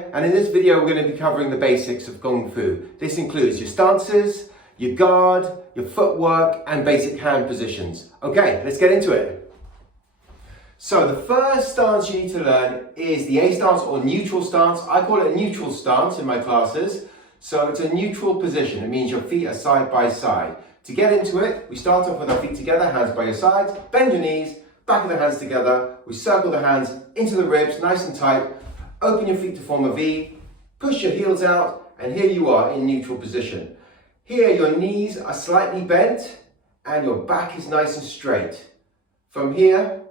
here, and in this video we're going to be covering the basics of Kung Fu. This includes your stances, your guard, your footwork, and basic hand positions. Okay, let's get into it. So the first stance you need to learn is the A stance or neutral stance. I call it a neutral stance in my classes. So it's a neutral position. It means your feet are side by side. To get into it, we start off with our feet together, hands by your sides, bend your knees, back of the hands together. We circle the hands into the ribs, nice and tight. Open your feet to form a V, push your heels out, and here you are in neutral position. Here your knees are slightly bent and your back is nice and straight. From here,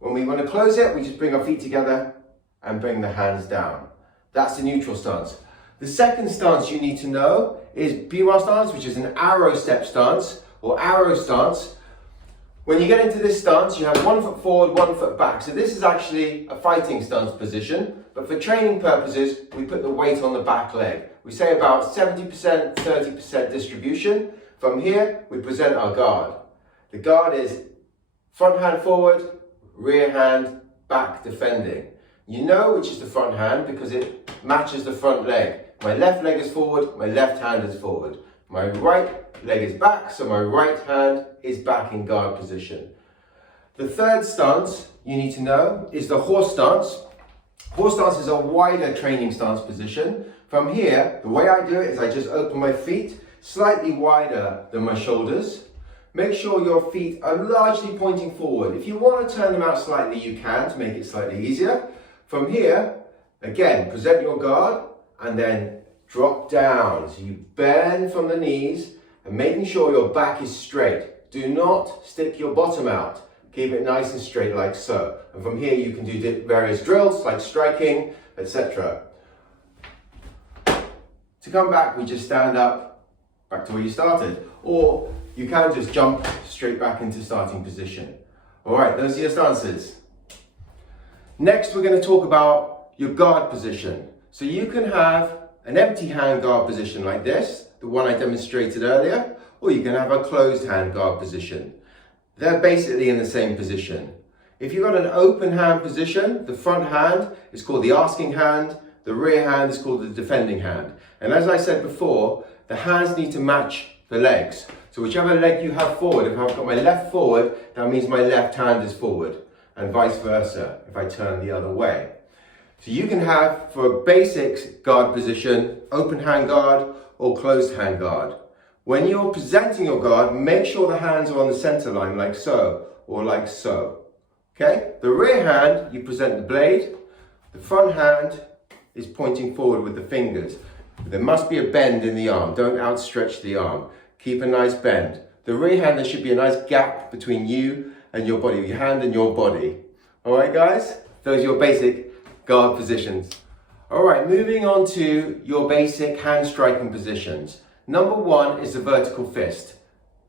when we want to close it, we just bring our feet together and bring the hands down. That's the neutral stance. The second stance you need to know is Biwa stance, which is an arrow step stance or arrow stance. When you get into this stance, you have 1 foot forward, 1 foot back. So this is actually a fighting stance position, but for training purposes, we put the weight on the back leg. We say about 70%, 30% distribution. From here, we present our guard. The guard is front hand forward, rear hand, back defending. You know which is the front hand because it matches the front leg. My left leg is forward, my left hand is forward. My right leg is back, so my right hand is back in guard position. The third stance you need to know is the horse stance. Horse stance is a wider training stance position. From here, the way I do it is I just open my feet slightly wider than my shoulders. Make sure your feet are largely pointing forward. If you want to turn them out slightly, you can to make it slightly easier. From here, again, present your guard and then drop down. So you bend from the knees and making sure your back is straight. Do not stick your bottom out. Keep it nice and straight like so. And from here you can do various drills like striking, etc. To come back, we just stand up, back to where you started. Or you can just jump straight back into starting position. All right, those are your stances. Next, we're going to talk about your guard position. So you can have an empty hand guard position like this, the one I demonstrated earlier, or you can have a closed hand guard position. They're basically in the same position. If you've got an open hand position, the front hand is called the asking hand, the rear hand is called the defending hand. And as I said before, the hands need to match the legs. So whichever leg you have forward, if I've got my left forward, that means my left hand is forward, and vice versa if I turn the other way. So you can have, for a basic guard position, open hand guard or closed hand guard. When you're presenting your guard, make sure the hands are on the center line like so or like so. Okay? The rear hand, you present the blade. The front hand is pointing forward with the fingers. There must be a bend in the arm. Don't outstretch the arm. Keep a nice bend. The rear hand, there should be a nice gap between you and your body, your hand and your body. All right, guys? Those are your basic guard positions. All right, moving on to your basic hand striking positions. Number one is the vertical fist.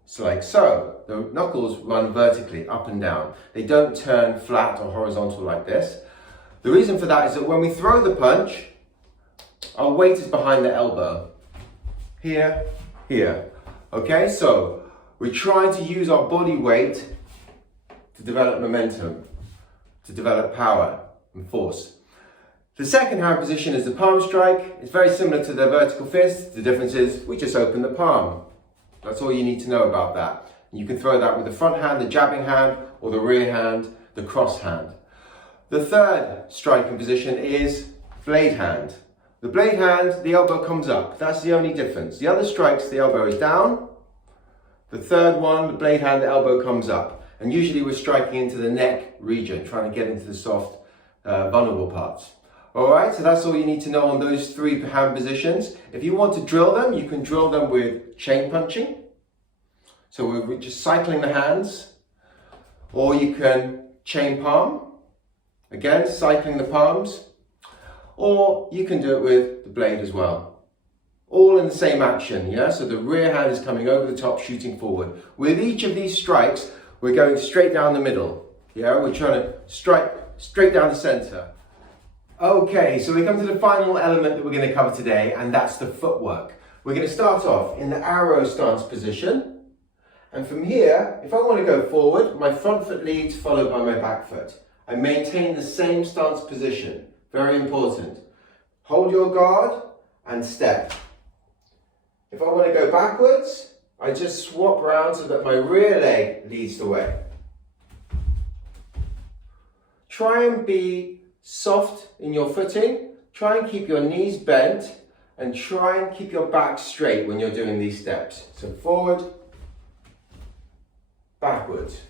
So like so, the knuckles run vertically up and down. They don't turn flat or horizontal like this. The reason for that is that when we throw the punch, our weight is behind the elbow. Here, here. Okay, so we try to use our body weight to develop momentum, to develop power and force. The second hand position is the palm strike. It's very similar to the vertical fist. The difference is we just open the palm. That's all you need to know about that. You can throw that with the front hand, the jabbing hand, or the rear hand, the cross hand. The third striking position is blade hand. The blade hand, the elbow comes up. That's the only difference. The other strikes, the elbow is down. The third one, the blade hand, the elbow comes up. And usually we're striking into the neck region, trying to get into the soft, vulnerable parts. All right, so that's all you need to know on those three hand positions. If you want to drill them, you can drill them with chain punching. So we're just cycling the hands. Or you can chain palm. Again, cycling the palms. Or you can do it with the blade as well. All in the same action, yeah? So the rear hand is coming over the top, shooting forward. With each of these strikes, we're going straight down the middle. Yeah, we're trying to strike straight down the center. Okay, so we come to the final element that we're going to cover today, and that's the footwork. We're going to start off in the arrow stance position. And from here, if I want to go forward, my front foot leads followed by my back foot. I maintain the same stance position. Very important. hold your guard and step. If I want to go backwards, I just swap around so that my rear leg leads the way. Try and be soft in your footing. Try and keep your knees bent and try and keep your back straight when you're doing these steps. So forward, backwards.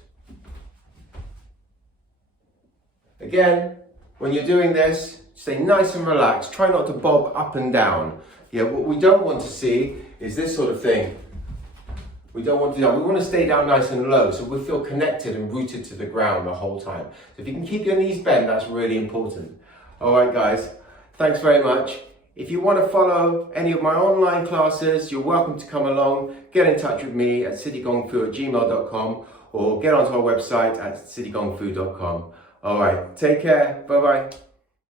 Again, when you're doing this, stay nice and relaxed. Try not to bob up and down. Yeah, what we don't want to see is this sort of thing. We don't want to do that. We want to stay down nice and low so we feel connected and rooted to the ground the whole time. So if you can keep your knees bent, that's really important. All right, guys, thanks very much. If you want to follow any of my online classes, you're welcome to come along. Get in touch with me at citygongfu@gmail.com or get onto our website at citygongfu.com. All right, take care. Bye-bye.